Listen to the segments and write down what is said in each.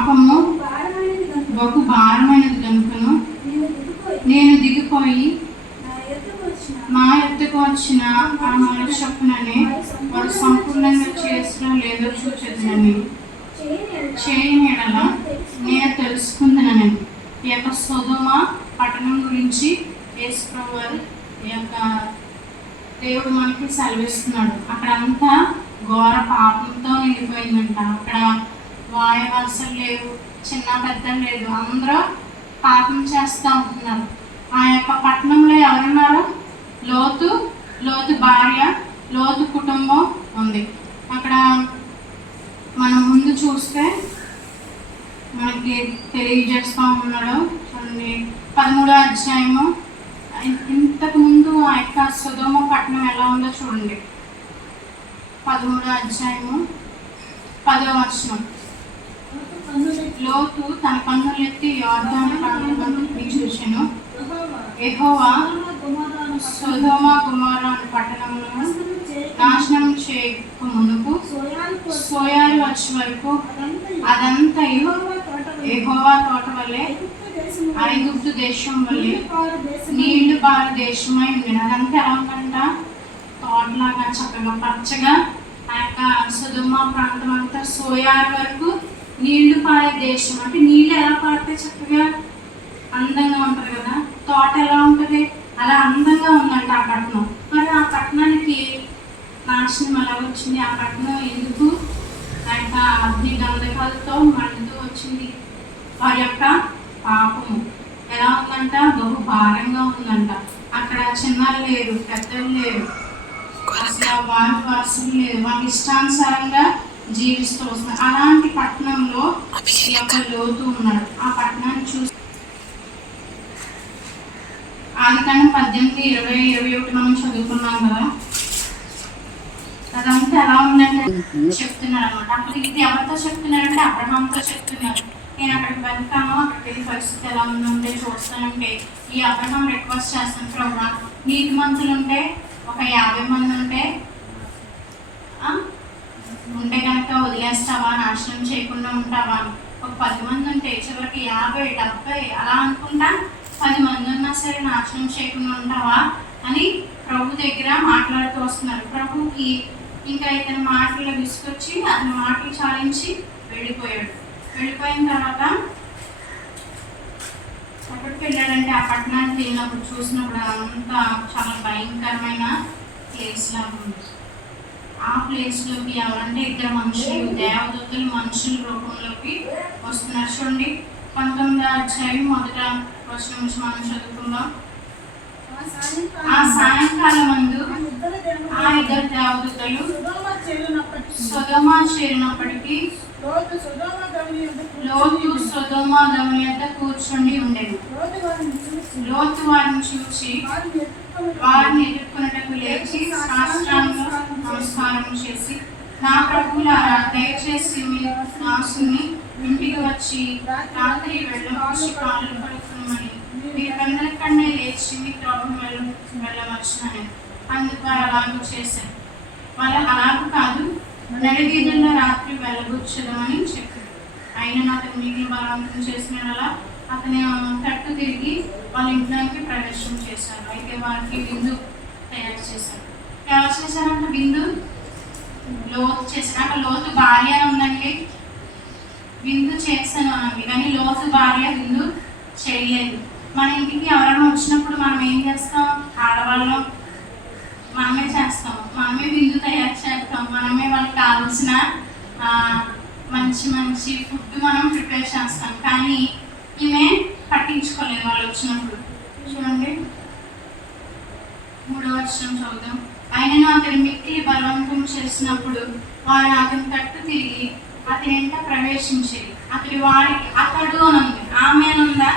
పాపము బహు భారమైనది కనుకను నేను దిగిపోయి నా ఎత్తుకు వచ్చిన ఆ మాట చొప్పుననే వారు సంపూర్ణంగా చేసిన లేదో చూచెదనని చేయని ఎడల నేను తెలుసుకుందనని. ఈ యొక్క సొదొమ పట్టణం గురించి యేసుప్రభు వారు ఈ యొక్క దేవుడు మనకి సెలవిస్తున్నాడు. అక్కడంతా ఘోర పాపంతో నిండిపోయిందంట. అక్కడ వాయ వరుసలు లేవు, చిన్న పెద్ద లేదు, అందరూ పాపం చేస్తూ ఉంటున్నారు. ఆ యొక్క పట్టణంలో ఎవరున్నారు? లోతు భార్య, లోతు కుటుంబం ఉంది. అక్కడ మనం ముందు చూస్తే మనకి తెలియజేస్తూ ఉన్నాడు. చూడండి 13వ అధ్యాయము. ఇంతకు ముందు ఆ యొక్క సొదొమ పట్టణం ఎలా ఉందో చూడండి. 13వ అధ్యాయము 10వ వచనం. లోతు తన కన్నులు ఎత్తి యొర్దాను ప్రాంతమంతటిని చూచెను. యెహోవా సొదొమ గొమొర్రా అను పట్టణములను నాశనం చేయక మునుపు సోయాలు వచ్చే వరకు అదంతా యెహోవా తోట వలె, ఐగుప్తు దేశం వలె నీళ్లు పారే దేశమై ఉంది. అదంతా ఎలా ఉందంట? తోటలాగా చక్కగా పచ్చగా. ఆ యొక్క సొదొమ ప్రాంతం అంతా సోయారు వరకు నీళ్లు పారే దేశం. అంటే నీళ్ళు ఎలా పారితే చక్కగా అందంగా ఉంటుంది కదా. తోట ఎలా ఉంటుంది అలా అందంగా ఉందంట ఆ పట్టణం. మరి ఆ పట్టణానికి నాశనం ఎలా వచ్చింది? ఆ పట్టణం ఎందుకు ఆ యొక్క అగ్ని గంధకాలతో మండుతూ వచ్చింది? వారి యొక్క పాపము ఎలా ఉందంట? బహు భారంగా ఉందంట. అక్కడ చిన్నలు లేరు, పెద్దలు లేరు, అసలు వారి వారసులు లేరు, వాళ్ళ ఇష్టానుసారంగా జీవిస్తూ వస్తున్నారు. అలాంటి పట్టణంలో లోతు ఉన్నాడు. ఆ పట్టణాన్ని చూసి ఆదికాండం 18, 20, 21 మనం చదువుకున్నాం కదా. అదంతా ఎలా ఉందంటే చెప్తున్నారు అనమాట. అప్పుడు ఇది ఎవరితో చెప్తున్నారంటే అబ్రహాంతో చెప్తున్నారు. నేను అక్కడికి వెళ్తాను, అక్కడికి వెళ్ళి పరిస్థితి ఎలా ఉందంటే చూస్తానంటే ఈ అబ్రహాం రిక్వెస్ట్ చేస్తాను, ప్రభు నీతిమంతులు ఉంటే ఒక 50 మంది ఉంటే కనుక వదిలేస్తావా, నాశనం చేయకుండా ఉంటావా? ఒక 10 మంది ఉంటే చివరికి 50, 70 అలా అనుకుంటా 10 మంది ఉన్నా సరే నాశనం చేయకుండా ఉంటావా అని ప్రభు దగ్గర మాట్లాడుతూ వస్తున్నారు. ప్రభుకి ఇంకా ఇతని మాటలు విసుకొచ్చి అతని మాటలు చాలించి వెళ్ళిపోయాడు. వెళ్ళిపోయిన తర్వాత ఎక్కడికి వెళ్ళాడంటే ఆ పట్టణానికి వెళ్ళినప్పుడు చూసినప్పుడు అంతా చాలా భయంకరమైన ప్లేస్ లాగా ఉంది. ఆ ప్లేస్లోకి ఎవరంటే 2 మనుషులు, దేవదూతలు మనుషుల రూపంలోకి వస్తున్నారు. చూడండి 19వ అధ్యాయం 1వ వచనం నుంచి మనం చదువుకుందాం. ఆ సాయంకాలం మందు ఆ 2 దేవదూతలు సొదొమ చేరినప్పటికీ లోతు సొదొమ గమని యొద్ద కూర్చుండి ఉండేది. లోతు వారిని చూసి వారిని ఎదుర్కొన్నటకు లేచి సాష్టాంగ నమస్కారం చేసి, నా ప్రభువులారా దయచేసి మీ దాసుని ఇంటికి వచ్చి రాత్రి వెళ్ళవచ్చు కాళ్ళు పడుతున్నామని మీరు పెందలకన్నా లేచి మీ త్రోవను వెళ్ళవచ్చునని. అందుకు వారు అలాగూ చేశారు. వాళ్ళు అలాగూ కాదు, నడివీధుల్లో రాత్రి వెళ్ళగొచ్చదమని చెప్పారు. అయినా అతను మిగిలిన బలవంతం చేసినలా అతని తట్టు తిరిగి వాళ్ళ ఇంట్లోకి ప్రవేశం చేశారు. అయితే వారికి విందు తయారు చేశారు. ఎవరు చేశారంటే విందు లోతు చేశారు. అక్కడ లోతు భార్య ఉందండి, విందు చేస్తాను అన్నది, కానీ లోతు భార్య విందు చేయలేదు. మన ఇంటికి ఎవరైనా వచ్చినప్పుడు మనం ఏం చేస్తాం? ఆడవాళ్ళం మనమే చేస్తాం, మనమే విందు తయారు చేస్తాం, మనమే వాళ్ళకి కావాల్సిన మంచి మంచి ఫుడ్ మనం ప్రిపేర్ చేస్తాం. కానీ ఈమె పట్టించుకోలేదు వాళ్ళు వచ్చినప్పుడు. చూడండి 3వ వచనం చదువుదాం. ఆయనను అతని మిక్కిలి బలవంతం చేసినప్పుడు వారు అతని తట్టు తిరిగి అతని వెంట ప్రవేశించేది. అతడు అనుంది, ఆమె అనుందా?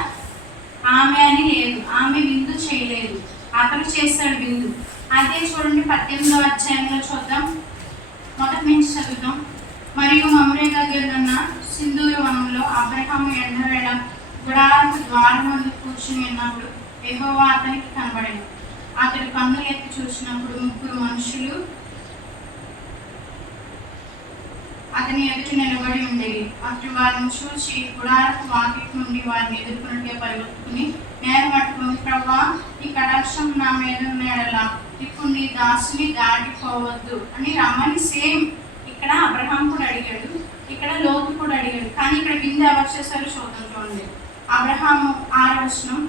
ఆమె అని లేదు, ఆమె విందు చేయలేదు, అతడు చేస్తాడు విందు. అదే చూడండి 18వ అధ్యాయంలో చూద్దాం, మొదటి నుంచి చదువుతాం. మరియు మమ్రే దగ్గరున్న సింధూర వనంలో అబ్రహాము ఎండవేళ గుడారపు ద్వారం ముందు కూర్చుని ఉన్నప్పుడు యెహోవా అతనికి కనబడెను. అతడు కన్ను ఎత్తి చూసినప్పుడు 3 మనుషులు అతని ఎదుట నిలబడి ఉండేది. అతడు వారిని చూసి గుడారపు వాకిటి నుండి వారిని ఎదుర్కొన్నట్టుగా పరిగెత్తుకుని నేల పట్టుకుని, ప్రభువా, ఈ కటాక్షం నా మీద ఉన్న ఎడల ఇప్పుడు నీ దాసుని దాటిపోవద్దు అని రమ్మని. సేమ్ ఇక్కడ అబ్రహాం కూడా అడిగాడు, ఇక్కడ లోతు కూడా అడిగాడు. కానీ ఇక్కడ బిందు ఎవరు చేశారో చూడండి. అబ్రహాము 6వ వచనం,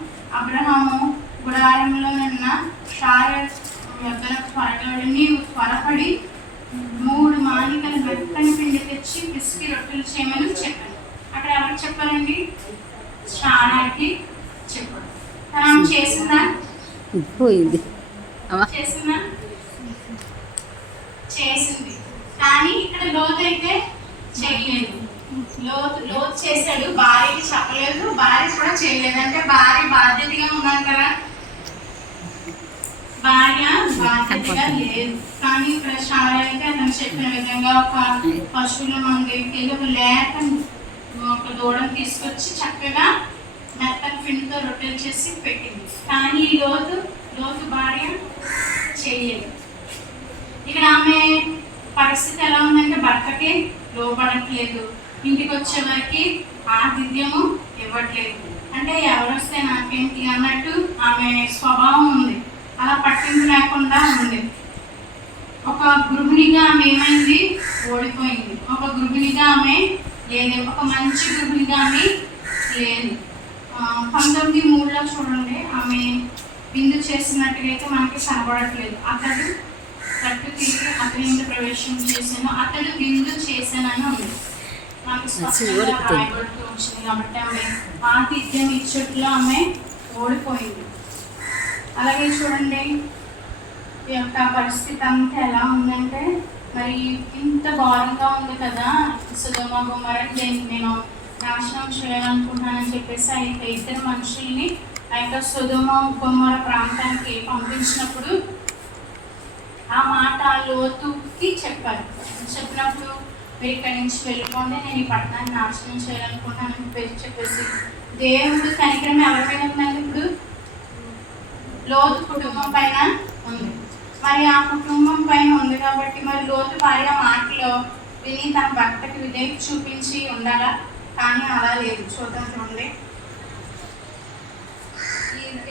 అబ్రహాము గుడారంలో ఉన్న షారా యొద్దకు త్వరగాడు, నీవు త్వరపడి 3 మానికల మెత్తని పిండి తెచ్చి పిసికి రొట్టెలు చేయమని చెప్పాను. అక్కడ ఎవరికి చెప్పారండి? షారాకి చెప్పారు. తను చేసిందా? చేసింది. కానీ ఇక్కడ లోతు అయితే చేయలేదు. లోతు చేశాడు, భార్యకి చెప్పలేదు, భార్య కూడా చేయలేదు. అంటే భార్య బాధ్యతగా ఉన్నాను కదా, భార్య బాధ్యతగా లేదు. కానీ ఇక్కడ షారా అయితే అతను చెప్పిన విధంగా ఒక పశువుల మందికి ఒక దూడను తీసుకొచ్చి చక్కగా మెత్తని పిండితో రొట్టెలు చేసి పెట్టింది. కానీ లోతు భార్య చేయలేదు. ఇక్కడ ఆమె పరిస్థితి ఎలా ఉందంటే భర్తకి లోపడట్లేదు, ఇంటికి వచ్చే వరకు ఆతిథ్యము ఇవ్వట్లేదు. అంటే ఎవరొస్తే నాకేంటి అన్నట్టు ఆమె స్వభావం ఉంది, అలా పట్టింపు లేకుండా ఉంది. ఒక గృహిణిగా ఆమె ఏమైంది? ఓడిపోయింది. ఒక గృహిణిగా ఆమె లేదు, ఒక మంచి గృహిణిగా ఆమె లేదు. 19:3 చూడండి, ఆమె బిందు చేసినట్టుగా అయితే మనకి కనబడట్లేదు. అతడు తట్టు తిరిగి అతని ఇంటి ప్రవేశం చేశాను, అతడు బిందు చేశానని ఉంది. నాకు స్పష్టంగా రాయబడుతూ వచ్చింది. కాబట్టి ఆమె ఆతిథ్యం ఇచ్చట్లో ఆమె ఓడిపోయింది. అలాగే చూడండి, ఈ యొక్క పరిస్థితి అంతా ఎలా ఉందంటే, మరి ఇంత ఘోరంగా ఉంది కదా సొదొమ గొమొర్రా, దేనికి నేను నాశనం చేయాలనుకుంటున్నానని చెప్పేసి ఆ యొక్క 2 మనుషుల్ని ఆ యొక్క సొదొమ గొమొర్రా ప్రాంతానికి పంపించినప్పుడు ఆ మాట లోతుకి చెప్పినప్పుడు మీరు ఇక్కడి నుంచి వెళ్ళిపోండి, నేను ఈ పట్టణాన్ని నాశనం చేయాలనుకుంటున్నానని చెప్పేసి దేవుడు కనికరం ఎవరి మీద ఉందండి? ఇప్పుడు లోతు కుటుంబం పైన ఉంది. మరి ఆ కుటుంబం పైన ఉంది కాబట్టి మరి లోతు భార్య మాటలో విని తన భర్తకి విధేయత చూపించి ఉండాలా? కానీ అలా లేదు. చూడండి,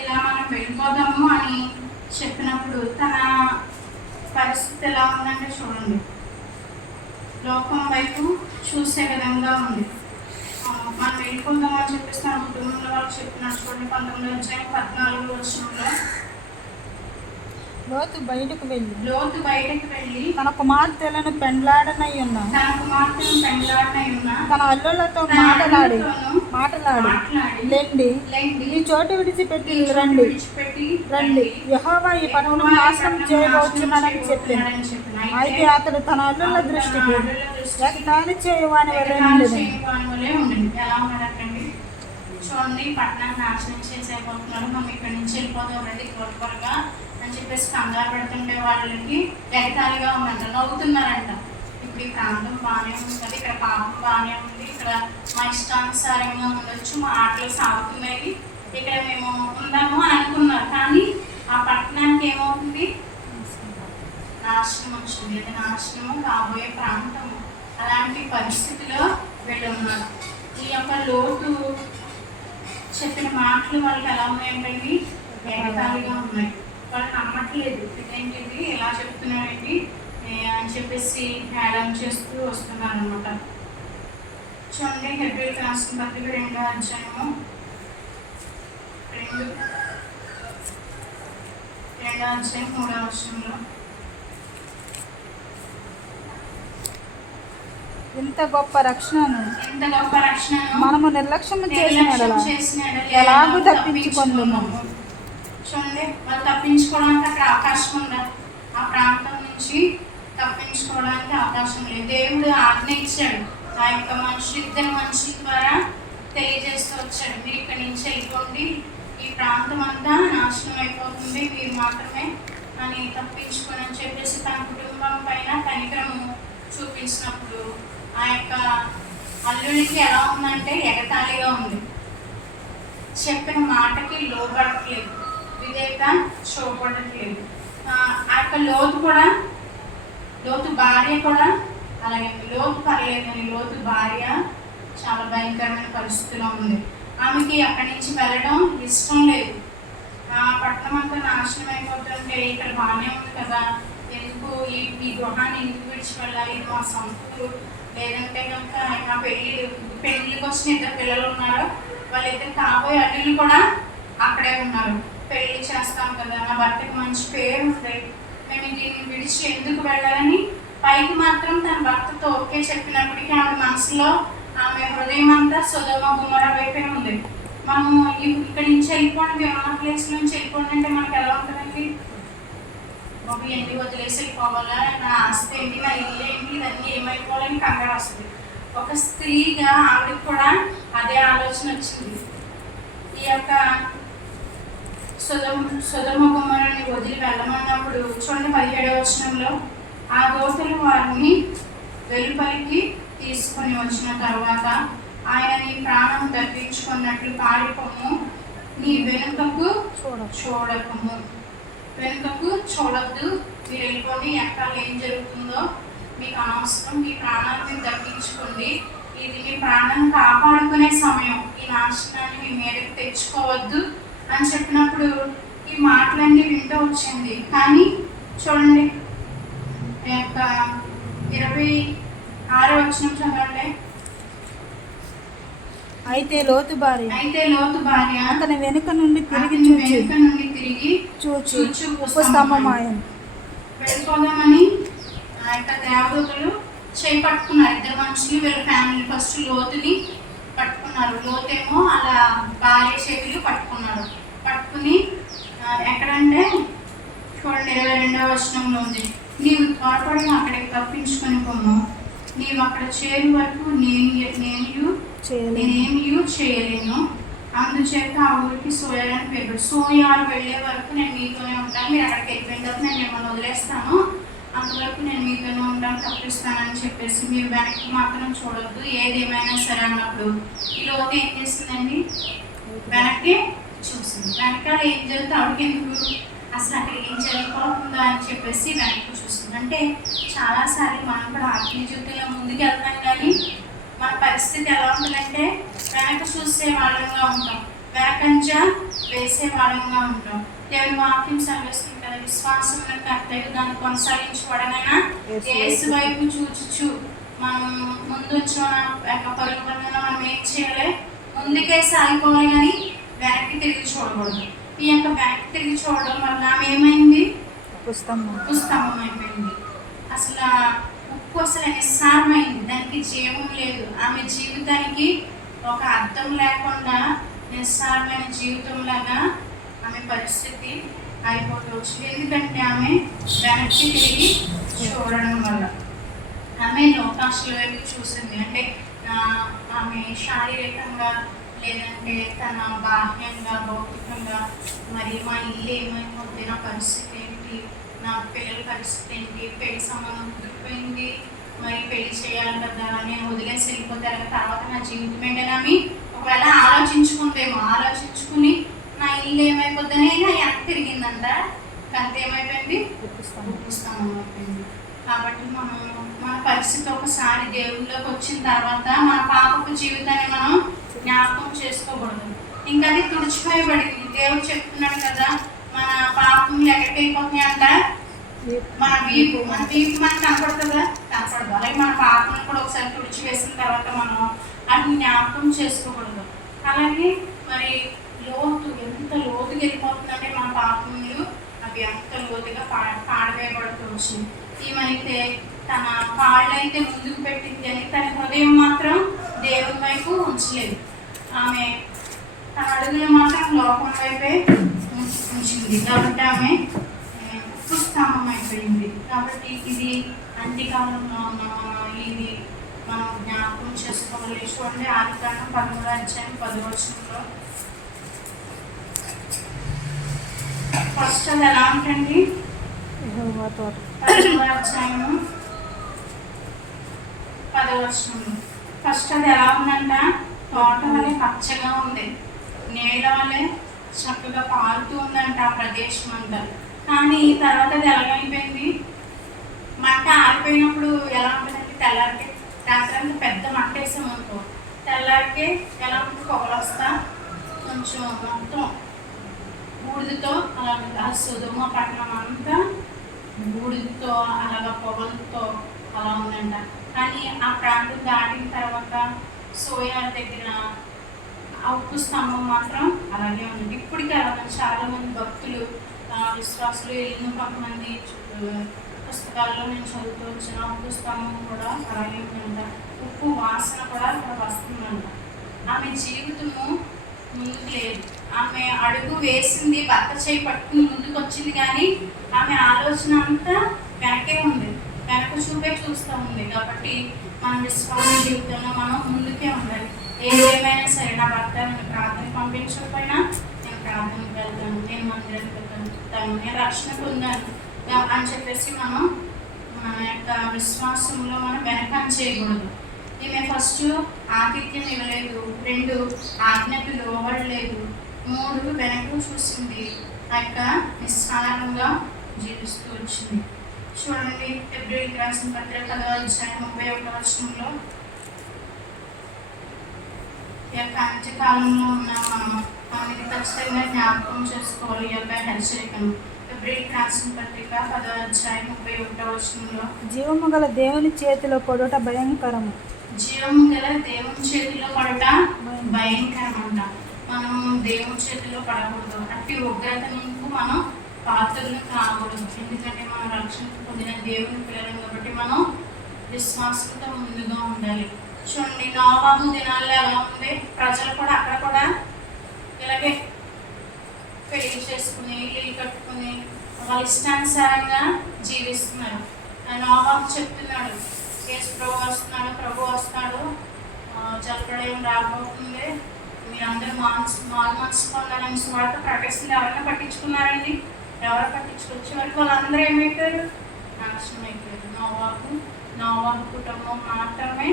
ఇలా మనం వెళ్ళిపోదాము అని చెప్పినప్పుడు తన పరిస్థితి ఎలా ఉందంటే చూడండి, లోకం వైపు చూసే విధంగా ఉంది. మనం వెళ్ళిపోదాం అని చెప్పేసి తన కుటుంబంలో వాళ్ళు చెప్పినట్టు చూడండి. 19:14 వచనంలో లోతు బయటకు వెళ్ళి తన కుమార్తెలను పెండ్లాడనై ఉన్న తన అల్లులతో మాటలాడి లెండి, ఈ చోటు విడిచిపెట్టి రండి, యెహోవా ఈ పట్టణం నాశనం చేయబోతున్నాడని చెప్పింది. అయితే అతడు తన అల్లుల దృష్టికి ఎగతాళి చేయవాని వలె ఉండేది. చూడండి, పట్టణాన్ని నాశనం చేసేయబోతున్నారు, మనం ఇక్కడి నుంచి వెళ్ళిపోతాం రండి త్వరగా అని చెప్పేసి కంగారు పెడుతుండే వాళ్ళకి ఎగతాళిగా ఉందంట, నవ్వుతున్నారంట. ఇప్పుడు ఈ ప్రాంతం బాగానే ఉంది కదా, ఇక్కడ పాపం బాగానే ఉంది, ఇక్కడ మా ఇష్టానుసారంగా ఉండొచ్చు, మా ఆటలు సాగుతున్నాయి, ఇక్కడ మేము ఉందాము అని అనుకున్నారు. కానీ ఆ పట్టణానికి ఏమవుతుంది? నాశనం వచ్చింది. అది నాశనము కాబోయే ప్రాంతము. అలాంటి పరిస్థితిలో వీళ్ళు ఉన్నారు. ఈ యొక్క లోతు చెప్పిన మాటలు వాళ్ళకి ఎలా ఉన్నాయండి? ఎగతాళిగా ఉన్నాయి. వాళ్ళు నమ్మట్లేదు, ఇదేంటిది ఎలా చెప్తున్నారండి అని చెప్పేసి హేళన చేస్తూ వస్తున్నారు అనమాట. చూడండి, హెబ్రీయులకు రాసిన పత్రిక 2వ అధ్యాయము 3వ వచనంలో ఇంత గొప్ప రక్షణను మనము నిర్లక్ష్యం చేసిన ఎలాగూ తప్పించుకుందాము. చూడండి, వాళ్ళు తప్పించుకోవడానికి అక్కడ అవకాశం ఉందా? ఆ ప్రాంతం నుంచి తప్పించుకోవడానికి అవకాశం లేదు. దేవుడు ఆజ్ఞ ఇచ్చాడు, ఆ యొక్క ఇద్దరు మనుషుల ద్వారా తెలియజేస్తూ వచ్చాడు, మీరు ఇక్కడి నుంచి వెళ్ళిపోండి, ఈ ప్రాంతం అంతా నాశనం అయిపోతుంది, మీరు మాత్రమే అని తప్పించుకొని అని చెప్పేసి తన కుటుంబం పైన కనికరము చూపించినప్పుడు ఆ యొక్క అల్లుడికి ఎలా ఉందంటే ఎగతాళిగా ఉంది. చెప్పిన మాటకి లోబడట్లేదు, విధేయత చూపడట్లేదు. ఆ యొక్క లోతు భార్య కూడా అలాగే లోతు పర్లేదు కానీ లోతు భార్య చాలా భయంకరమైన పరిస్థితిలో ఉంది. ఆమెకి అక్కడి నుంచి వెళ్ళడం ఇష్టం లేదు. పట్టణం అంతా నాశనం అయిపోతుంటే ఇక్కడ బాగానే ఉంది కదా, ఎందుకు ఈ గృహాన్ని ఎందుకు విడిచి వెళ్ళాలి, ఇది మా సంతూరు, లేదంటే కనుక నా పెళ్ళికి వచ్చిన 2 పిల్లలు ఉన్నారు, వాళ్ళిద్దరు కాబోయే అల్లుళ్ళు కూడా అక్కడే ఉన్నారు, పెళ్లి చేస్తాం కదా, నా భర్తకి మంచి పేరు ఉంది, మేము దీన్ని విడిచి ఎందుకు వెళ్ళాలని పైకి మాత్రం తన భర్తతో ఓకే చెప్పినప్పటికీ ఆమె మనసులో ఆమె హృదయం అంతా సొదొమ గుమొర్రా వైపే ఉంది. మనము ఇక్కడి నుంచి వెళ్ళిపోండి, ఆ ప్లేస్ నుంచి వెళ్ళిపోండి అంటే మనకు ఎలా ఉంటుందండి? బాబు ఎన్ని వదిలేసి వెళ్ళిపోవాలా, నా ఆస్తి ఏంటి, నా ఇల్లు ఏంటి, ఇదన్నీ ఏమైపోవాలని కంగారు వస్తుంది. ఒక స్త్రీగా ఆవిడకి కూడా అదే ఆలోచన వచ్చింది. ఈ యొక్క సొదొమ గుమొర్రాని వదిలి వెళ్ళమన్నప్పుడు చూడండి 17వ వచనంలో, ఆ దూతలు వారిని వెలుపలికి తీసుకొని వచ్చిన తర్వాత ఆయన నీ ప్రాణం దక్కించుకున్నట్లు పారిపోము, నీ వెనుకకు చూడకము, వెనుకకు చూడొద్దు, మీరు వెళ్ళిపోండి, ఎక్కడ ఏం జరుగుతుందో మీకు అనవసరం, మీ ప్రాణాన్ని మీరు దక్కించుకోండి, ఇది మీ ప్రాణాన్ని కాపాడుకునే సమయం, ఈ నాశనాన్ని మీ మీదకి తెచ్చుకోవద్దు అని చెప్పినప్పుడు ఈ మాటలన్నీ వింటూ వచ్చింది. కానీ చూడండి 26వ వచనం చదవండి. అయితే లోతు భార్య అతని వెనుక నుండి తిరిగి చూచి ఉపస్తంభమాయెను. వెళ్ళిపోదామని ఆ యొక్క దేవదూతలు చేపట్టుకున్నారు. 2 మనుషులు, వీళ్ళ ఫ్యామిలీ ఫస్ట్ లోతుని పట్టుకున్నారు. లోతేమో అలా భార్య చేతులు పట్టుకున్నాడు. పట్టుకుని ఎక్కడంటే చూడండి 22వ వచనంలో ఉంది, నీవు త్వరపడి అక్కడికి తప్పించుకొని పోము, నీవు అక్కడ చేరు వరకు నేనేమీ చేయలేను, అందుచేత ఆ ఊరికి సోయార్ అని పేరు. సోయార్ వెళ్ళే వరకు నేను మీతోనే ఉంటాను, మీరు అక్కడికి వెళ్ళిపోయిన తర్వాత నేను మిమ్మల్ని వదిలేస్తాను, అంతవరకు నేను మీతోనే ఉంటాను, తప్పిస్తానని చెప్పేసి మీరు వెనక్కి మాత్రం చూడొద్దు, ఏది ఏమైనా సరే అన్నప్పుడు ఈ లోతు ఏం చేస్తుందండి? వెనక్కి చూసింది. వెనకాల ఏం జరుగుతుంది, ఆవిడకి ఎందుకు అసలు అక్కడ ఏం జరిగిపోతుందో అని చెప్పేసి వెనక్కి చూస్తుంది. అంటే చాలాసార్లు మనం కూడా ఆత్మీయ జీవితంలో ముందుకు వెళ్తాం, కానీ మన పరిస్థితి ఎలా ఉంటుందంటే వెనక చూసే వాళ్ళంగా ఉంటాం, వెనకంజ వేసే వాళ్ళంగా ఉంటాం. దేవుని వాక్యం సెలవిస్తుంది కదా, విశ్వాసం కర్తవ్యం దాన్ని కొనసాగించబడమైనా యేసు వైపు చూచుచు మనం ముందు వచ్చిన పరుగుబంధంలో మనం ఏం చేయాలి? ముందుకే సాగిపోవాలి, కానీ వెనక్కి తిరిగి చూడకూడదు. ఈ యొక్క వెనక్కి తిరిగి చూడడం వల్ల ఆమె ఏమైంది? ఉప్పుస్తంభం అయిపోయింది. అసలు ఉప్పు అసలు నిస్సారమైంది, దానికి జీవం లేదు. ఆమె జీవితానికి ఒక అర్థం లేకుండా నిస్సారమైన జీవితం లాగా ఆమె పరిస్థితి అయిపోతూ వచ్చింది. ఎందుకంటే ఆమె వెనక్కి తిరిగి చూడడం వల్ల ఆమె లోకాశల వైపు చూసింది. అంటే ఆమె శారీరకంగా లేదంటే తన బాహ్యంగా భౌతికంగా, మరి మా ఇల్లు ఏమైపోతుంది, నా పరిస్థితి ఏంటి, నా పిల్లల పరిస్థితి ఏంటి, పెళ్లి సంబంధం కుదిరిపోయింది, మరి పెళ్లి చేయాలి కదా, నేను వదిలేసి వెళ్ళిపోతాను, తర్వాత నా జీవితం ఏంటని ఒకవేళ ఆలోచించుకుని నా ఇల్లు ఏమైపోద్దని వెనక్కి తిరిగిందంట. అంత ఏమైపోయింది? ఉప్పుస్తంభం అయిపోయింది. కాబట్టి మన పరిస్థితి ఒకసారి దేవుళ్ళలోకి వచ్చిన తర్వాత మన పాపపు జీవితాన్ని మనం జ్ఞాపకం చేసుకోకూడదు. ఇంకా అది తుడిచిపోయబడింది. దేవుడు చెప్తున్నాడు కదా, మన పాపములు ఎక్కడికి వెళ్ళిపోతున్నాయి అంట, మన వీపు మనకు కనపడుతుందా? కనపడదు. అలాగే మన పాపను కూడా ఒకసారి తుడిచి వేసిన తర్వాత మనం అది జ్ఞాపకం చేసుకోకూడదు. అలాగే మరి ఎంత లోతుకి వెళ్ళిపోతుందంటే మన పాపములు అవి అంత లోతుగా పాడవేయబడుతూ వచ్చింది. ఈమెనైతే తన కాళ్ళైతే ముందుకు పెట్టింది అని తన హృదయం మాత్రం దేవుని వైపు ఉంచలేదు. ఆమె తన అడుగులు మాత్రం లోపం వైపే ఉంచింది. కాబట్టి ఆమె ఉప్పుస్తంభం అయిపోయింది. కాబట్టి ఇది అంత్యకాలంలో ఉన్న ఇది మనం జ్ఞాపకం చేసుకోవాలి. చూడండి ఆదికాండం 13వ అధ్యాయం 10వ వచనంలో ఫస్ట్ అది ఎలా ఉంటుంది? 13వ అధ్యాయము 10వ వచనంలో ఫస్ట్ అది ఎలా ఉందంట? తోట వలె పచ్చగా ఉంది, నేల వలె చక్కగా పారుతూ ఉందంట ఆ ప్రదేశం అంతా. కానీ తర్వాత అది ఎలాగైపోయింది? మంట ఆరిపోయినప్పుడు ఎలా ఉంటుందంటే తెల్లారికి రాత్రి అంతా పెద్ద మంట వేసాం అనుకో, తెల్లారికి ఎలా ఉంటుంది పొగలు వస్తా కొంచెం మొత్తం బూడిదతో అలా సుధుమ పట్టణం అంతా బూడిదతో అలాగ పొగలతో అలా ఉందంట. కానీ ఆ ప్రాంతం దాటిన తర్వాత సోయాల దగ్గర ఆ ఉప్పు స్తంభం మాత్రం అలాగే ఉంది. ఇప్పటికీ అలా చాలా మంది భక్తులు విశ్వాసులు ఎన్నో కొంతమంది పుస్తకాల్లో నేను చదువుతూ వచ్చిన ఉప్పు స్తంభం కూడా అలాగే ఉందంట. ఉప్పు వాసన కూడా అక్కడ వస్తుందంట. ఆమె జీవితము ముందుకు లేదు. ఆమె అడుగు వేసింది, భర్త చేయి పట్టుకుని ముందుకు వచ్చింది, కానీ ఆమె ఆలోచన అంతా వెనకే ఉంది, వెనక చూపే చూస్తూ ఉంది. కాబట్టి మన విశ్వాస జీవితంలో మనం ముందుకే ఉండాలి. ఏదేమైనా సరే నా భర్త నేను ప్రార్థన పంపించకపోయినా నేను ప్రార్థనకు వెళ్తాను, నేను మందిరానికి వెళ్తాను, నేను రక్షణ పొందాను అని చెప్పేసి మనం మన యొక్క విశ్వాసంలో మనం వెనకం చేయకూడదు. ఈమె ఫస్ట్ ఆతిథ్యం ఇవ్వలేదు, 2 ఆజ్ఞకు లోబడలేదు, 3 వెనక్కు చూసింది, ఆ యొక్క నిస్సారంగా జీవిస్తూ వచ్చింది. చూడండి ఫిబ్రవరికి రాసిన పత్రిక 10:31 ఈ యొక్క అంత్యకాలంలో ఉన్న మనం ఇది ఖచ్చితంగా జ్ఞాపకం చేసుకోవాలి. ఈ యొక్క హెచ్చరికను ఫిబ్రవరికి రాసిన పత్రిక 10:31 జీవము గల దేవుని చేతిలో పడుట భయంకరము. జీవము గల దేవుని చేతిలో పడుట భయంకరం అంట. మనం దేవుని చేతిలో పడకూడదు. అట్టి ఉగ్రత నుండి మనం పాత్రలు కాకూడదు. ఎందుకంటే మనం రక్షణ పొందిన దేవుని పిల్లలం కాబట్టి మనం విశ్వాసంతో ముందుగా ఉండాలి. చూడండి నోవాహు దినాల్లో ఎలా ఉంది, ప్రజలు కూడా అక్కడ కూడా ఇలాగే పెళ్లి చేసుకుని ఇల్లు కట్టుకుని వాళ్ళ ఇష్టానుసారంగా జీవిస్తున్నారు. నోవాహు చెప్తున్నాడు, యేసు ప్రభు వస్తున్నాడు, జలప్రళయం రాబోతుంది, మీరందరూ మారు మనసు పొందాలని సువార్త ప్రకటిస్తుంది. ఎవరైనా పట్టించుకున్నారండి? ఎవరు పట్టించుకొచ్చే వరకు వాళ్ళందరూ ఏమైపోయారు? నాశనం అయిపోయారు. నోవాహు కుటుంబం మాత్రమే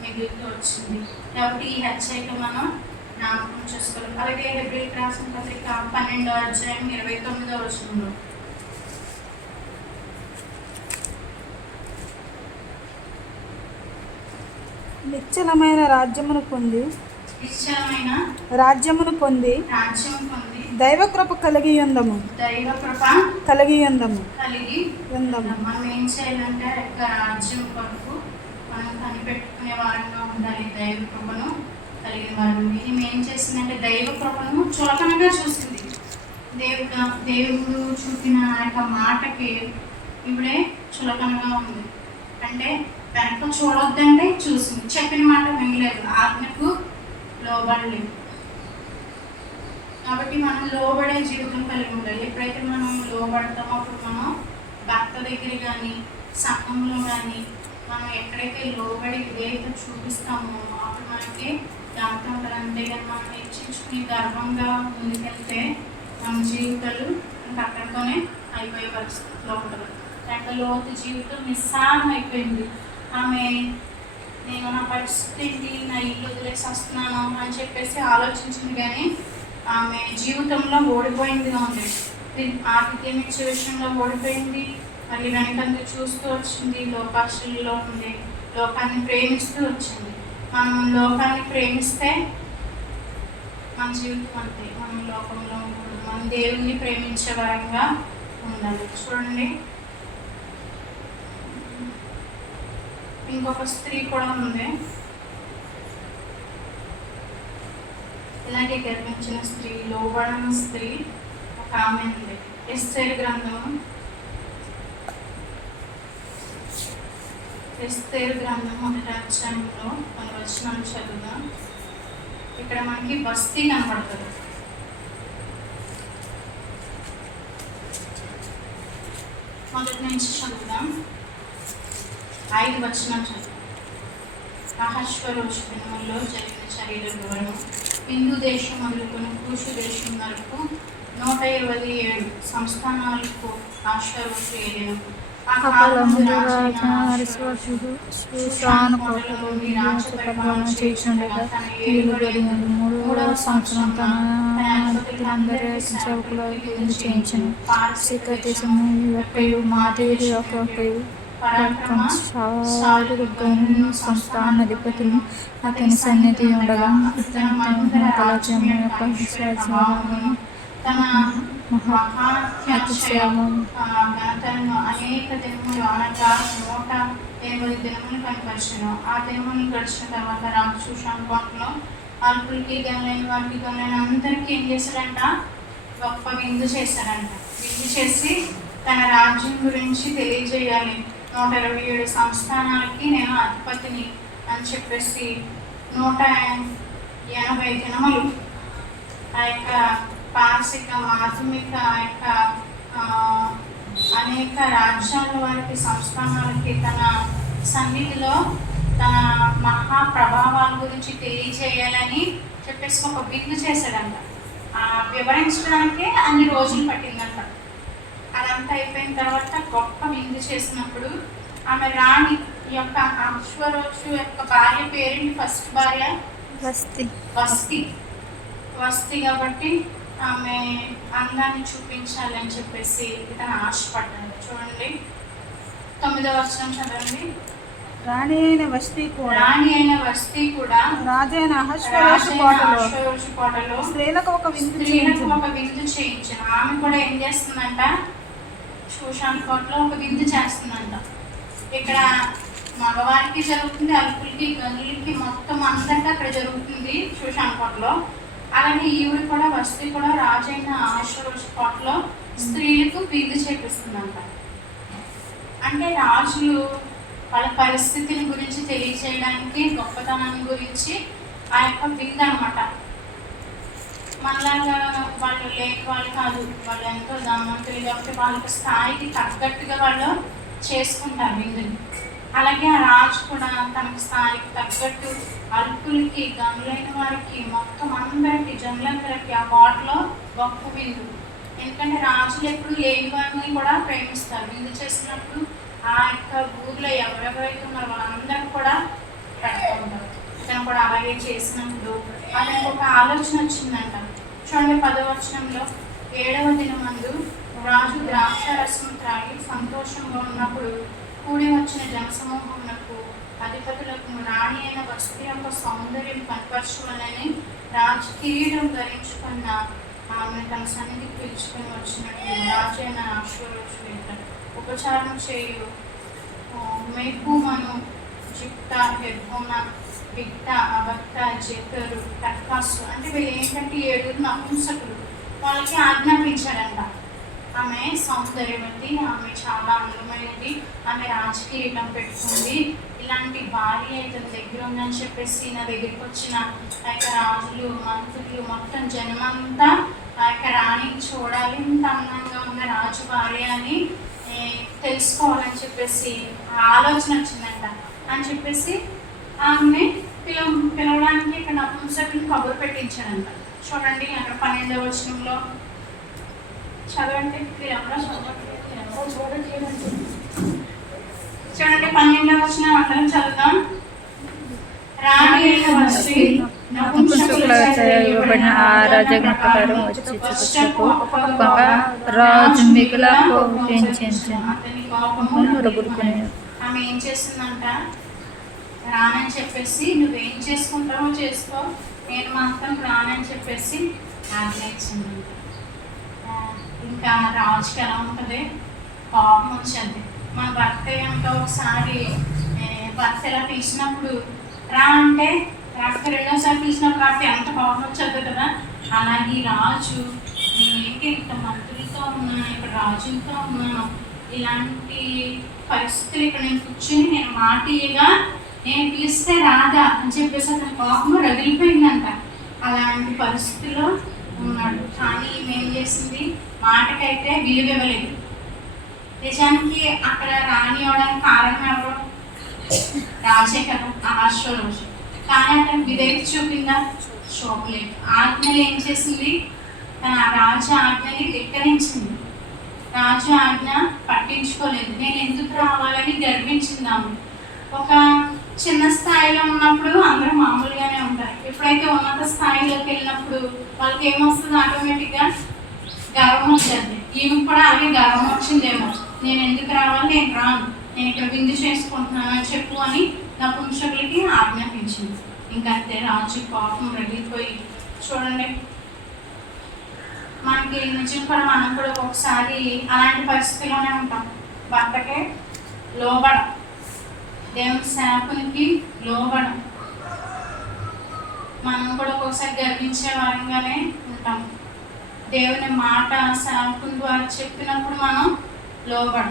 మిగులుతూ వచ్చింది. కాబట్టి ఈ హెచ్చరిక మనం జ్ఞాపకం చేసుకోవాలి. అలాగే హెబ్రీయులకు రాసిన పత్రిక 12:29 నిశ్చలమైన రాజ్యమును పొంది దైవకృప కలిగి ఉందము. మనం ఏం చేయాలంటే రాజ్యం కొరకు మనం కనిపెట్టుకునే వారంగా ఉండాలి. దైవ కృపను కలిగిన వారు. ఈమె ఏం చేసిందంటే దైవ కృపను చులకనగా చూసింది. దేవుడు చూపిన యొక్క మాటకి ఇప్పుడే చులకనగా ఉంది. అంటే వెనక చూడొద్దంటే చూసింది, చెప్పిన మాట వినలేదు, ఆజ్ఞకు లోబడలేదు. కాబట్టి మనం లోబడే జీవితం కలిగి ఉండాలి. ఎప్పుడైతే మనం లోబడతామో అప్పుడు మనం భర్త దగ్గర కానీ సంఘంలో కానీ మనం ఎక్కడైతే లోబడి విధేయత చూపిస్తామో అప్పుడు మనకి దాంట్లో ఉంటుంది. అంతేగాని మనం హెచ్చించుకుని గర్వంగా ముందుకెళ్తే మన జీవితాలు అక్కడితోనే అయిపోయే పరిస్థితిలో ఉంటుంది. అంటే లోతు జీవితం నిస్సారం అయిపోయింది. ఆమె నేను నా పరిస్థితి ఏంటి, నా ఇల్లు వదిలేసి వస్తున్నాను అని చెప్పేసి ఆలోచించింది, కానీ ఆమె జీవితంలో ఓడిపోయిందిగా ఉంది. ఆతిథ్యం ఇచ్చే విషయంలో ఓడిపోయింది, మళ్ళీ వెనకందు చూస్తూ వచ్చింది, లోకాశల్లో ఉంది, లోకాన్ని ప్రేమిస్తూ వచ్చింది. మనం లోకాన్ని ప్రేమిస్తే మన జీవితం అంతే. మనం లోకంలో ఉండకూడదు, మనం దేవుణ్ణి ప్రేమించే వారంగా ఉండాలి. చూడండి ఇంకొక స్త్రీ కూడా ఉంది, ఇలాంటి గర్వించిన స్త్రీ, లోబడిన స్త్రీ ఒక ఆమె ఉంది. ఎస్తేరు గ్రంథం 1:1 మన వచనం చదువుదాం. ఇక్కడ మనకి బస్తీ కనపడుతుంది. మొదటి నుంచి చదువుదాం. 5 వచనాలు చదువుదాం. అహశ్వరోషు దినముల్లో జరిగిన చర్యల వివరము. హిందూ దేశం మొదలుకొని కూషు దేశం వరకు 127 సంస్థానాలకు అహశ్వరోషు ఏలిన. మూడవ సంవత్సరం తన సేవకుల చేయించను. సిక్క దేశము యొక్కయు మాదేవి యొక్కయు పరాక్రమ సాధులను సంస్థానాధిపతులు అతని సన్నిధి ఉండగా తన మహోపలచము యొక్క విశ్వాసమును తన ఘనతను అనేక దినములు అనగా 180 దినములు కనపరచును. ఆ దినములు గడిచిన తర్వాత రాజు షూషాను కోటలో అల్పులకి గనులైన వారికి గనులైన అందరికీ ఏం చేశాడంట? గొప్ప విందు చేశాడంట. విందు చేసి తన రాజ్యం గురించి తెలియజేయాలి. 127 సంస్థానాలకి నేను అధిపతిని అని చెప్పేసి 180 దినములు ఆ యొక్క పారసిక మాధ్యమిక ఆ యొక్క అనేక రాజ్యాల వారికి సంస్థానాలకి తన సన్నిధిలో తన మహా ప్రభావాల గురించి తెలియజేయాలని చెప్పేసి ఒక విందు చేశాడంట. వివరించడానికే అన్ని రోజులు పట్టిందంట. అదంతా అయిపోయిన తర్వాత గొప్ప విందు చేసినప్పుడు ఆమె రాణి యొక్క అశ్వరోషు యొక్క భార్య పేరేంటి? ఫస్ట్ భార్య వస్తి కాబట్టి ఆమె అందాన్ని చూపించాలి అని చెప్పేసి ఇతను ఆశపడ్డాడు. చూడండి 9వ వచనం చదవండి. రాణి అయిన వస్తీ కూడా రాజైన అహష్వేరోషు కోటలో స్త్రీలకు ఒక విందు చేయించిన. ఆమె కూడా ఏం చేస్తుందంట? షూషాను కోటలో ఒక విందు చేస్తుందంట. ఇక్కడ మగవారికి జరుగుతుంది, అల్పులకి గనులకి మొత్తం అంతటా అక్కడ జరుగుతుంది షూషాను కోటలో. అలాగే ఈవిడ కూడా వస్తీ కూడా రాజైన అహష్వేరోషు కోటలో స్త్రీలకు విందు చేపిస్తుందంట. అంటే రాజులు వాళ్ళ పరిస్థితిని గురించి తెలియజేయడానికి, గొప్పతనాన్ని గురించి ఆ యొక్క విందు అనమాట. మనలాగా వాళ్ళు లేక వాళ్ళు కాదు, వాళ్ళు ఎంతో ధనవంతులు కాబట్టి వాళ్ళకి స్థాయికి తగ్గట్టుగా వాళ్ళు చేసుకుంటారు విందుని. అలాగే ఆ రాజు కూడా తనకు స్థాయికి తగ్గట్టు అల్పులకి గనులైన వారికి మొత్తం అందరికి జనులందరికీ ఆ కోటలో గొప్ప విందు. ఎందుకంటే రాజులు ఎప్పుడు లేని వారిని కూడా ప్రేమిస్తారు. విందు చేసినప్పుడు ఆ యొక్క ఊర్లో ఎవరెవరైతే ఉన్నారో వాళ్ళందరూ కూడా పెట్టుకుంటారు. ఇతను కూడా అలాగే చేసినప్పుడు అతనికి ఒక ఆలోచన వచ్చిందంట. చూడండి 10వ వచనంలో 7వ దినమందు రాజు ద్రాక్ష రసం త్రాగి సంతోషంగా ఉన్నప్పుడు కూడి వచ్చిన జనసమూహమునకు అధిపతులకు రాణి అయిన వస్తు యొక్క సౌందర్యం కనపరచుకోవాలని రాజు కిరీటం ధరించుకున్న ఆమె తన సన్నిధికి పిలుచుకొని వచ్చినట్టు రాజు అయిన అశ్వరోషు ఉపచారం చేయు మేకుమను జిప్తా హెర్బోన బిక్తా అవక్త జెకరు టక్కాసు అంటే వీళ్ళు ఏంటంటే 7 నపుంసకులు. వాళ్ళకి ఆజ్ఞాపించాడంట. ఆమె సౌందర్యవతి, ఆమె చాలా అందమైనది, ఆమె రాజకీయం పెట్టుకుంది, ఇలాంటి భార్య ఇతని దగ్గర ఉందని చెప్పేసి నా దగ్గరికి వచ్చిన ఆ యొక్క రాజులు మంత్రులు మొత్తం జనమంతా ఆ యొక్క రాణిని చూడాలి, ఇంత అందంగా ఉన్న రాజు భార్య అని తెలుసుకోవాలని చెప్పేసి ఆలోచన వచ్చిందంట. అని చెప్పేసి ఆమె పిలవడానికి ఇక్కడ నపుంసకుని కబురు పెట్టించాడంట. చూడండి అక్కడ 12వ వచనంలో చదవండి. చూడండి 12వ వచనం అందరం చదువుదాం. రాణి అయిన వస్తీ ఇవ్వబడిన ఆ రాజజ్ఞ ప్రకారం వచ్చి చూచుటకు రాజు మిగిలిన ఆమె ఏం చేస్తుందంట? రానని చెప్పేసి నువ్వేం చేసుకుంటావో చేసుకో, నేను మాత్రం రానని చెప్పేసి ఆజ్ఞ ఇచ్చిందంట. ఇంకా రాజుకి ఎలా ఉంటుంది? కోపం వచ్చేది. మన భర్త ఏమిటో ఒకసారి భర్త ఎలా పిలిచినప్పుడు రా అంటే రాక రెండోసారి పిలిచినప్పుడు రాక ఎంత కోపం వచ్చేది కదా. అలాగే రాజు నేనేంటి ఇంత మంత్రులతో ఉన్నాను, ఇక్కడ రాజులతో ఉన్నాను, ఇలాంటి పరిస్థితులు ఇక్కడ నేను కూర్చొని నేను మాట ఇయ్యగా నేను పిలిస్తే రాదా అని చెప్పేసి అతని కోపం రగిలిపోయిందంట. అలాంటి పరిస్థితుల్లో ఉన్నాడు. కానీ ఏం చేసింది? మాటకైతే విలువ ఇవ్వలేదు. నిజానికి అక్కడ రాణి అవడానికి కారణం ఎవరు? రాజే కదా, అహష్వేరోషు. కానీ అతను విధేయత చూపిందా? చూపలేదు. ఆజ్ఞలు ఏం చేసింది? తన రాజు ఆజ్ఞని ధిక్కరించింది. రాజు ఆజ్ఞ పట్టించుకోలేదు. నేను ఎందుకు రావాలని గర్వించిందాము. ఒక చిన్న స్థాయిలో ఉన్నప్పుడు అందరూ మామూలుగానే ఉంటారు. ఎప్పుడైతే ఉన్నత స్థాయిలోకి వెళ్ళినప్పుడు వాళ్ళకి ఏమొస్తుంది? ఆటోమేటిక్గా గర్వం వచ్చేది. ఈమె కూడా అలాగే గర్వం వచ్చిందేమో, నేను ఎందుకు రావాలి, నేను రాను, నేను ఇక్కడ విందు చేసుకుంటున్నానని చెప్పు అని నపుంసకులకి ఆజ్ఞాపించింది. ఇంకంతే రాజు కోపం రగిలిపోయి, చూడండి మనకి నిజం కూడా మనం కూడా ఒకసారి అలాంటి పరిస్థితిలోనే ఉంటాం. భర్తకే లోబడ, దేవుని శాపనికి లోబడ, మనం కూడా ఒక్కొక్కసారి గర్వించే వారంగానే ఉంటాం. దేవుని మాట శాపకుని ద్వారా చెప్పినప్పుడు మనం లోబడం.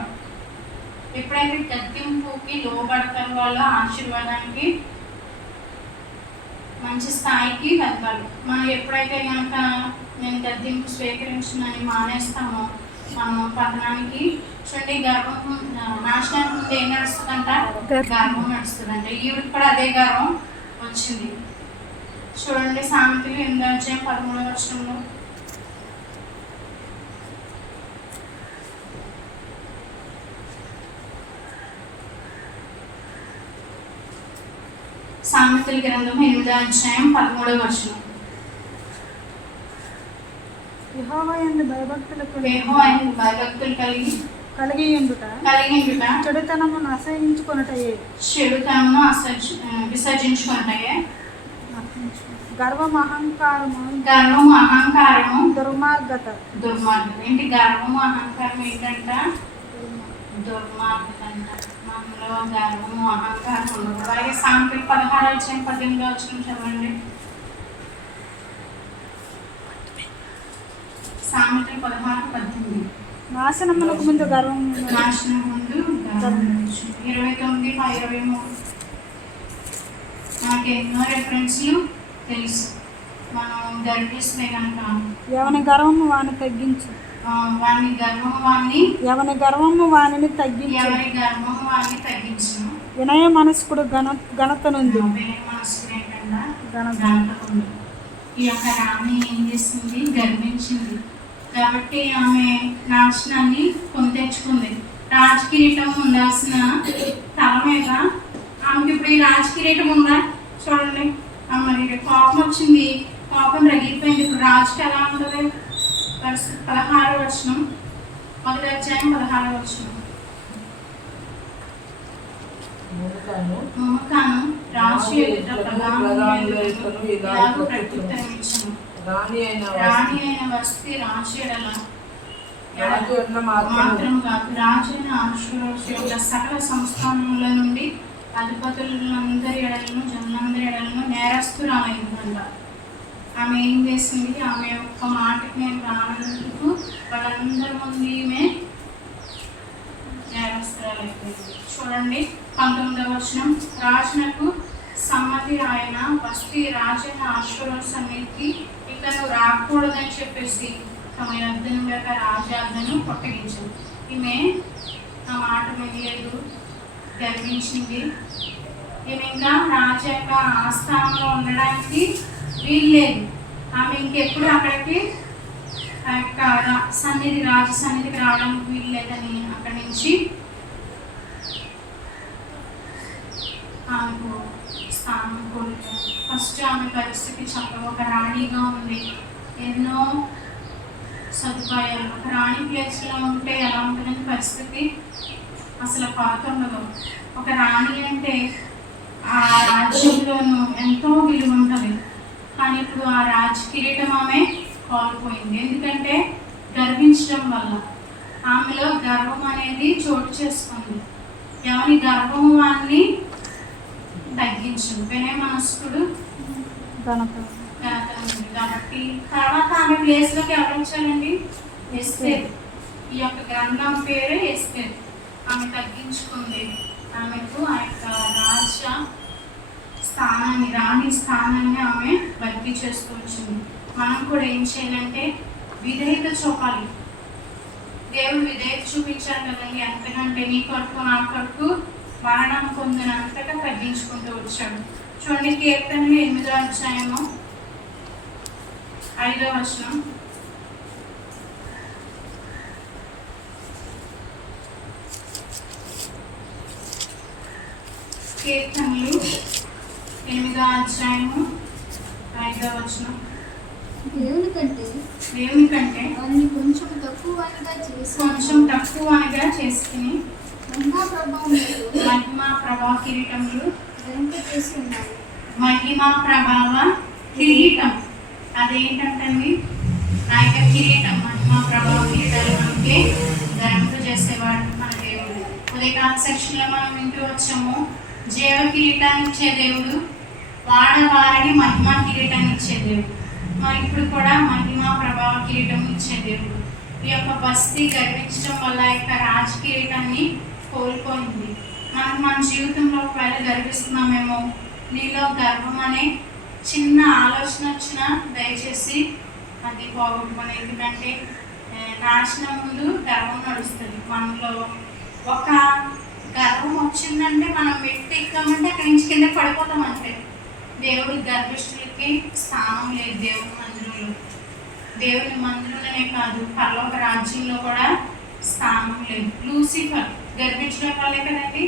ఎప్పుడైతే గద్దింపుకి లోబడతారో వాళ్ళ ఆశీర్వాదానికి మంచి స్థాయికి వెళ్తారు. మనం ఎప్పుడైతే కనుక నేను గద్దింపు స్వీకరించునని మానేస్తామో మనం పతనానికి, చూడండి గర్వం నాశనానికి ముందు ఏం నడుస్తుందంట, గర్వం నడుస్తుందంట. ఈవిడికి కూడా అదే గర్వం వచ్చింది. చూడండి సామెతలు 8:13 సామెతల గ్రంథం 8:13 యెహోవా యందు భయభక్తులకు కలిగి ఉండుట చెడుతనమును విసర్జించుకొనుటయే. గర్వము అహంకారము దుర్మార్గత. ఏంటి గర్వము అహంకారం ఏంటంట? దుర్మార్గత అంట. మనలో గర్వము అహంకారం ఉండదు. అలాగే సామెతలు 16:18 చదవండి. సామెతలు 16:18 నాశనమునకు ముందు గర్వం, నాశనం ముందు 29:23 మనకి ఎన్నో రెఫరెన్స్లు తెలుసు. మనం గర్విస్తే కనుక ఎవని గర్వము వాని తగ్గించు, ఎవని గర్వము వానిని తగ్గించు. వినయ మనస్కుడు ఘనత నుండి. ఈ యొక్క రాణి ఏం చేసింది? గర్వించింది. కాబట్టి ఆమె నాశనాన్ని కొని తెచ్చుకుంది. రాజకిరీటం ఉండాల్సిన తల మీద ఆమెకి ఇప్పుడు ఈ రాజకిరీటం ఉందా? చూడండి, మరి కోపం వచ్చింది, కోపం రగిలిపోయింది. ఇప్పుడు రాజుకి ఎలా ఉంటుంది పరిస్థితి? 16వ వచనం, 1వ అధ్యాయం 16వ వచనం. మోకాను రాజు ఎదుట ప్రత్యుత్తరమిచ్చెను. రాణి అయిన వస్తీ రాజు ఎడల మాత్రం కాదు, రాజు అయిన అశ్వరోషుల సకల సంస్థానముల నుండి అధిపతులందరి ఎడలను జనులందరి ఎడలను నేరస్తురాలైందంట. ఆమె ఏం చేసింది? ఆమె ఒక్క మాటకి నేను రానందుకు వాళ్ళందరి ముందు ఈమె నేరస్తురాలైపోయింది. చూడండి 19వ వచనం. రాజునకు సమ్మతి ఆయన వస్తీ రాజైన అశ్వరోషు సన్నిధికి ఇక నువ్వు రాకూడదని చెప్పేసి తమ యొద్దను లేక రాజాజ్ఞను కొట్టగించింది. ఈమె ఆ మాట వినలేదు, గర్వించింది. ఈమె ఇంకా రాజు యొక్క ఆస్థానంలో ఉండడానికి వీల్లేదు. ఆమె ఇంకెప్పుడు అక్కడికి ఆ యొక్క రాజు సన్నిధికి రావడానికి వీల్లేదని అక్కడి నుంచి ఆమెకు స్థానం కోల్పోయింది. ఫస్ట్ ఆమె పరిస్థితి చక్కగా ఒక రాణిగా ఉంది, ఎన్నో సదుపాయాలు. ఒక రాణి ప్లేస్లో ఉంటే ఎలా ఉంటుందని పరిస్థితి అసలు కొరత ఉండదు. ఒక రాణి అంటే ఆ రాజ్యంలోనూ ఎంతో విలువ ఉంటుంది. కానీ ఇప్పుడు ఆ రాజ కిరీటం ఆమె కోల్పోయింది. ఎందుకంటే గర్వించడం వల్ల ఆమెలో గర్వం అనేది చోటు చేసుకుంది. ఎవరి గర్వము వారిని తగ్గించు. వినయ మనస్కుడు ఘనత ఉంది. కాబట్టి తర్వాత ఆమె ప్లేస్లోకి ఎవరు వచ్చారండి? ఎస్తేరు. ఈ యొక్క గ్రంథం పేరే ఎస్తేరు. ఆమె తగ్గించుకుంది. ఆమెకు ఆ యొక్క రాజ స్థానాన్ని, రాణి స్థానాన్ని ఆమె భర్తీ చేస్తూ వచ్చింది. మనం కూడా ఏం చేయాలంటే విధేయత చూపాలి. దేవుడు విధేయత చూపించారు కదండి. ఎంతకంటే నీ కొరకు నా కొరకు మరణం పొందినంతగా తగ్గించుకుంటూ వచ్చాడు. చూడండి కీర్తనలు 8వ అధ్యాయము 5వ వచనం. కీర్తనలు 8వ అధ్యాయము 5వ వచనం. దేవుని కంటే వారిని కొంచెం తక్కువగా చేసుకుని మహిమా ప్రభావ కిరీటములు ధరింపజేసి ఉన్నారు. మహిమా ప్రభావ కిరీటం అదేంటంటండి? నా యొక్క కిరీటం, మహిమా ప్రభావ కిరీటాలు మనకి ధరింపజేసేవాడు మన దేవుడు. ఉదయకాల సెక్షన్లో మనం వింటూ వచ్చాము, జీవ కిరీటాన్ని ఇచ్చే దేవుడు, వాడవారిని మహిమా కిరీటాన్ని ఇచ్చే దేవుడు. మరి ఇప్పుడు కూడా మహిమా ప్రభావ కిరీటం ఇచ్చే దేవుడు. ఈ యొక్క బస్తీ గర్వించడం వల్ల యొక్క రాజ కిరీటాన్ని కోల్పోయింది. మనం మన జీవితంలో ఒకవేళ గర్విస్తున్నామేమో, నీలో గర్వం అనే చిన్న ఆలోచన వచ్చినా దయచేసి అది పోగొట్టుకొని. ఎందుకంటే నాశనం ముందు గర్వం నడుస్తుంది. మనలో ఒక గర్వం వచ్చిందంటే మనం మెట్టు ఎక్కామంటే అక్కడి నుంచి కింద పడిపోతాం అంతే. దేవుడి గర్విష్ఠులకి స్థానం లేదు దేవుని మందిరంలో. దేవుని మందిరంలోనే కాదు, పరలోక రాజ్యంలో కూడా స్థానం లేదు. లూసిఫర్ గర్వించడం వల్లే కదండి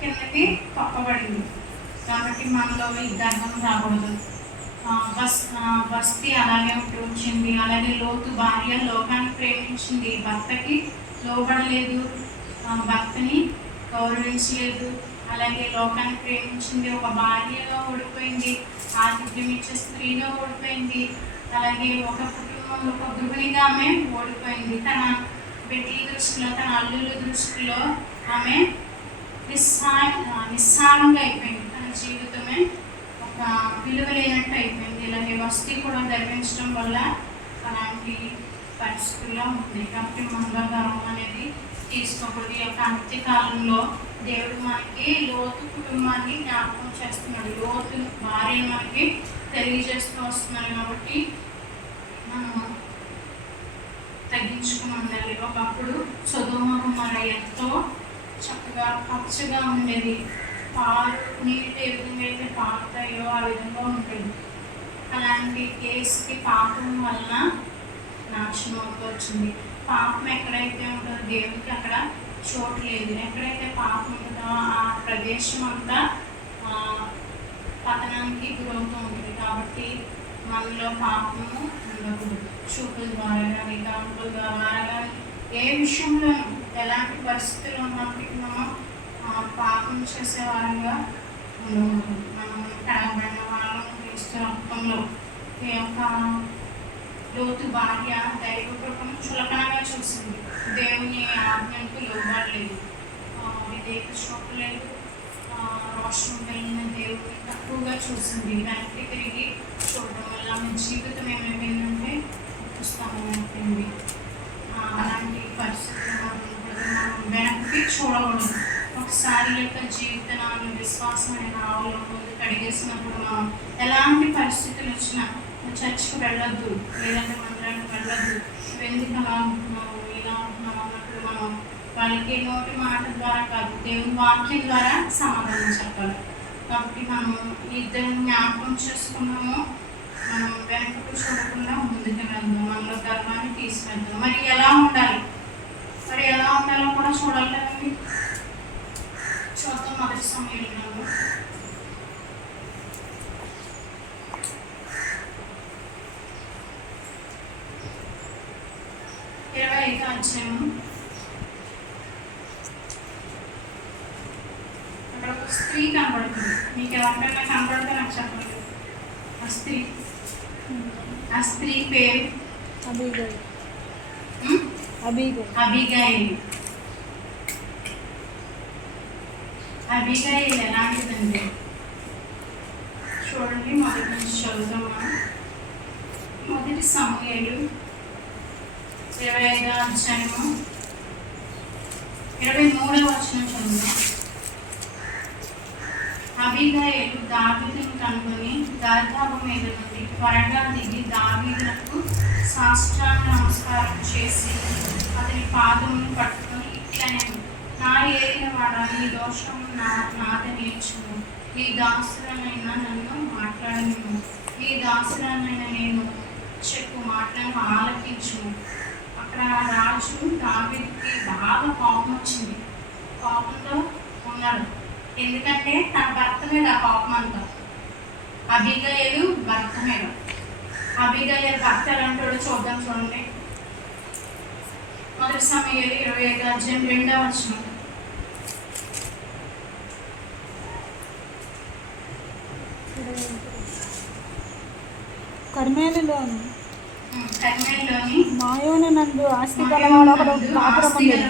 కిందకి తప్పబడింది. కాబట్టి మనలో ఈ గర్వం రాకూడదు. బస్తీ అలాగే ఉంటూ వచ్చింది. అలాగే లోతు భార్య లోకాన్ని ప్రేమించింది, భర్తకి లోబడలేదు, భర్తని గౌరవించలేదు. అలాగే లోకాన్ని ప్రేమించింది, ఒక భార్యగా ఓడిపోయింది, ఆతిథ్యం ఇచ్చే స్త్రీగా ఓడిపోయింది. అలాగే ఒక కుటుంబంలో ఒక గృహిణిగా ఆమె ఓడిపోయింది. తన బిడ్డల దృష్టిలో, తన అల్లుల దృష్టిలో ఆమె నిస్సారంగా అయిపోయింది. తన జీవితమే ఒక విలువ లేనట్టు అయిపోయింది. ఇలాగే వస్తీ కూడా ధరించడం వల్ల అలాంటి పరిస్థితుల్లో ఉంది. కాబట్టి మనలో గర్వం అనేది తీసుకోకూడదు. ఈ యొక్క అంత్యకాలంలో దేవుడు మనకి లోతు కుటుంబాన్ని జ్ఞాపకం చేస్తున్నాడు. లోతు భార్యను మనకి తెలియజేస్తూ వస్తున్నాడు. కాబట్టి మనం తగ్గించుకుని ఉండాలి. ఒకప్పుడు సొదొమ గుమొర్రా ఎంతో చక్కగా పచ్చగా ఉండేది. నీళ్ళు ఏ విధంగా అయితే పారుతాయో ఆ విధంగా ఉంటుంది. అలాంటి కేసుకి పాపం వలన నాశనం అవుతూ వచ్చింది. పాపం ఎక్కడైతే ఉంటుందో దేవుడికి అక్కడ చోటు లేదు. ఎక్కడైతే పాపం ఉంటుందో ఆ ప్రదేశం అంతా పతనానికి గురవుతూ ఉంటుంది. కాబట్టి మనలో పాపము ఉండకూడదు. చూపుల ద్వారా కానీ, కాపుల ద్వారా కానీ, ఏ విషయంలోనూ ఎలాంటి పరిస్థితుల్లో ఉన్నప్పటికీ మనం పాపం చేసే వారంగా ఉండకూడదు. మనం కడగబడిన వాళ్ళం క్రీస్తు రక్తంలో. ఈ యొక్క లోతు భార్య దైవ కృపను చులకనగా చూసింది. దేవుని ఆజ్ఞకు లోబడలేదు, విధేయత చూపలేదు, రోషం కలిగిన దేవుని తక్కువగా చూసింది. వెనక్కి తిరిగి చూడడం వల్ల ఆమె జీవితం ఏమైపోయిందంటే పుస్తకం అయిపోయింది. అలాంటి పరిస్థితులు మనం వెనక్కి చూడకూడదు. ఒకసారి యొక్క జీవితాన్ని విశ్వాసమైన ఆవులో ముందు కడిగేసినప్పుడు మనం ఎలాంటి పరిస్థితులు వచ్చినా చర్చికి వెళ్ళొద్దు, లేదంటే మందిరానికి వెళ్ళొద్దు, నువ్వు ఎందుకు అలా ఉంటున్నావు, ఇలా ఉంటున్నావు అన్నప్పుడు మనం వాళ్ళకి నోటి మాట ద్వారా కాదు, దేవుని వాక్యం ద్వారా సమాధానం చెప్పాలి. కాబట్టి మనం ఇద్దరిని జ్ఞాపకం చేసుకున్నాము. మనం వెనక్కి చూడకుండా ముందుకు వెళ్దాం, మనలో గర్వాన్ని తీసుకెళ్దాం. మరి ఎలా ఉండాలి, మరి ఎలా ఉండాలో కూడా చూడాలి కదండి. చూద్దాం. మొదటి సమయంలో 25వ అధ్యాయము. అక్కడ ఒక స్త్రీ కనబడుతుంది. మీకు ఎవరికైనా కనబడితే నాకు చెప్పండి. ఆ స్త్రీ పేరు అబీగైల్. అబీగైల్ ఎలాంటిదండి చూడండి. మొదటి నుంచి చదువుతాం మనం. మొదటి సమూయేలు 25వ అధ్యాయము 23వ వచనం చదువుతాం. అబీగైలు దావీదును కనుగొని గర్భాబు మీద నుండి త్వరగా దిగి దావీదునకు సాష్టాంగ నమస్కారం చేసి అతని పాదమును పట్టుకొని ఇట్లనేను, నా ఏలిన వాడ, నీ దోషము నాదనేర్చుము, నీ దాసురనైనా నన్ను మాట్లాడను, నీ దాసురనైనా నేను చెప్పు మాటలను ఆలకించుము. అక్కడ రాజు దావీదుకి బాగా కోపం వచ్చింది. కోపంతో ఉన్నాడు. ఎందుకంటే తన భర్త మీద ఆ కోపం అంతా. అబీగైలు భర్త మీద. అబీగైలు భర్త ఎలాంటోడు చూద్దాం. చూడండి. మొదటి సమూయేలు 25వ అధ్యాయం 2వ వచనం. కర్మేలులోని కర్మేలులోని మాయోను నందు ఆస్తి గలవాడు ఒకడు కాపురం ఉండెను.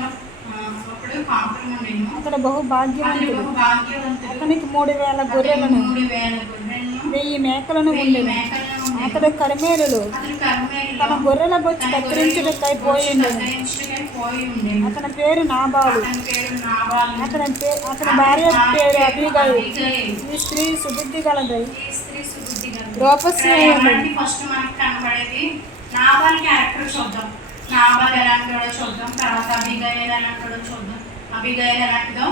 ఒకడు కాపురం ఉండెను. అతడు బహు అతడు భాగ్యవంతుడు. బహు భాగ్యవంతుడు. అతనికి 3,000 గొర్రెలను 3,000 గొర్రెలను 1000 మేకలను 1000 ఉండెను. మేకలను ఉండెను. అతడు కర్మేలులో అతడు కర్మేలులో తన గొర్రెల బొచ్చు తన కత్తిరించుటకై పోయి ఉండెను. కత్తిరించుటకై పోయి ఉండెను. అతని పేరు నాబాలు. అతని పేరు నాబాలు. అతని భార్య పేరు అబీగయీలు. అబీగయీలు. ఈ స్త్రీ సుబుద్ధి గలదై ఈ స్త్రీ సుబుద్ధి గలది. రూపశ్రీ ఇక్కడ అయి ఎవరండి ఉండెను. ఫస్ట్ మనకి కనబడేది? నాబాల్ క్యారెక్టర్ చూద్దాం. నాబాల్ ఎలాంటిదో చూద్దాం. తర్వాత అబీగయీలు ఎలాంటిదో చూద్దాం. అబీగయీలు ఎలాంటిదో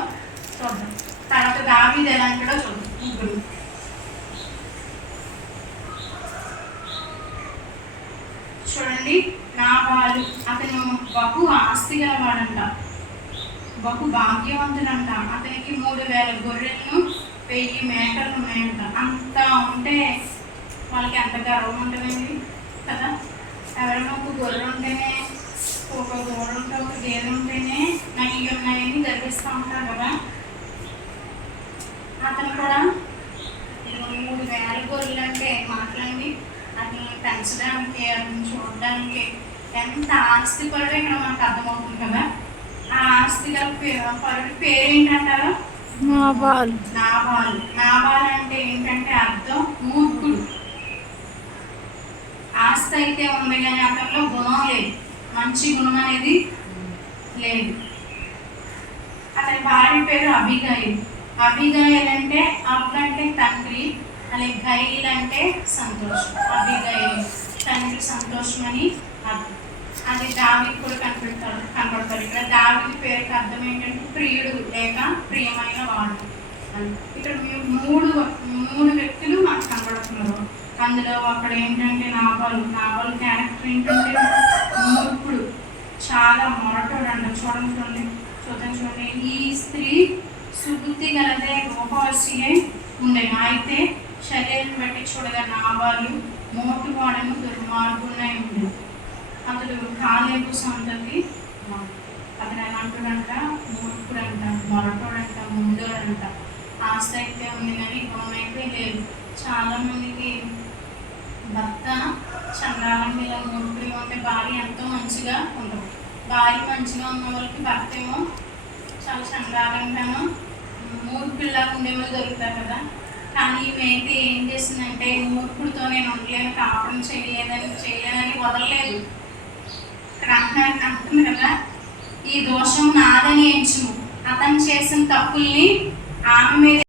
చూద్దాం. తర్వాత దావీదు ఎలాంటిదో చూద్దాం. ముగ్గురు. చూడండి, నాబాలు అతను బహు ఆస్తి గలవాడంట, బహు భాగ్యవంతుడంట. అతనికి 3,000 గొర్రెలను 1000 మేకలు ఉన్నాయంట. అంత ఉంటే వాళ్ళకి ఎంత గర్వం ఉంటుందండి కదా. ఎవరైనా ఒక గొర్రె ఉంటేనే, ఒక గొర్రె ఉంటే, ఒక గేదె ఉంటేనే నాకు ఇవి ఉన్నాయని గర్విస్తూ ఉంటారు కదా. అతను కూడా 3,000 గొర్రెలు అంటే మాట్లాడి అతను పెంచడానికి, అతను చూడడానికి ఎంత ఆస్తిపరుడో ఇక్కడ మనకు అర్థమవుతుంది కదా. ఆ ఆస్తి గల పరుడి పేరు ఏంటంటారు? నాబాలు. నాబాలు. నాబాలు అంటే ఏంటంటే అర్థం మూర్ఖుడు. ఆస్తి అయితే ఉంది కానీ అతనిలో గుణం లేదు, మంచి గుణం అనేది లేదు. అతని భార్య పేరు అబీగయీలు. అబీగయీలు అంటే అబ్ అంటే తండ్రి, అలాగే గయీల్ అంటే సంతోషం. అబీగయీలు తండ్రి సంతోషం అని అర్థం. అది దావీదు కూడా కనబడతారు ఇక్కడ. దావీదు పేరుకి అర్థం ఏంటంటే ప్రియుడు లేక ప్రియమైన వాడు. ఇక్కడ మూడు వ్యక్తులు మనకు కనబడుతున్నారు. అందులో అక్కడ ఏంటంటే నాబాలు క్యారెక్టర్ ఏంటంటే మూర్ఖుడు, చాలా మొరటోడు అంట. చూడండి. ఈ స్త్రీ సుబుద్ధి గలదే, రూపవశి అయి ఉండేను. అయితే శరీరం బట్టి చూడగా నాబాలు మోటువాడను దుర్మార్గునై ఉండేది. అతడు కాలేబు సంతతి. అతను ఎలాంటిడంట? మూర్ఖుడంట, మొరటోడంట, ముందోడంట. ఆస్తి అయితే ఉంది కానీ గుణం అయితే లేదు. చాలా మందికి భర్త చండాలంగా ఇలా మూర్ఖుడిగా ఉంటే భార్య ఎంతో మంచిగా ఉంటుంది. భార్య మంచిగా ఉన్న వాళ్ళకి భర్త ఏమో చాలా చండాలంగాను మూర్ఖుల్లాగా ఉండేవాళ్ళు దొరుకుతారు కదా. కానీ ఈమె అయితే ఏం చేసిందంటే మూర్ఖుడితో నేను ఉండలేను, కాపురం చేయలేదని వదలలేదు. ఇక్కడ అంటుంది కదా, ఈ దోషం నాదని ఎంచును. అతను చేసిన తప్పుల్ని ఆమె మీద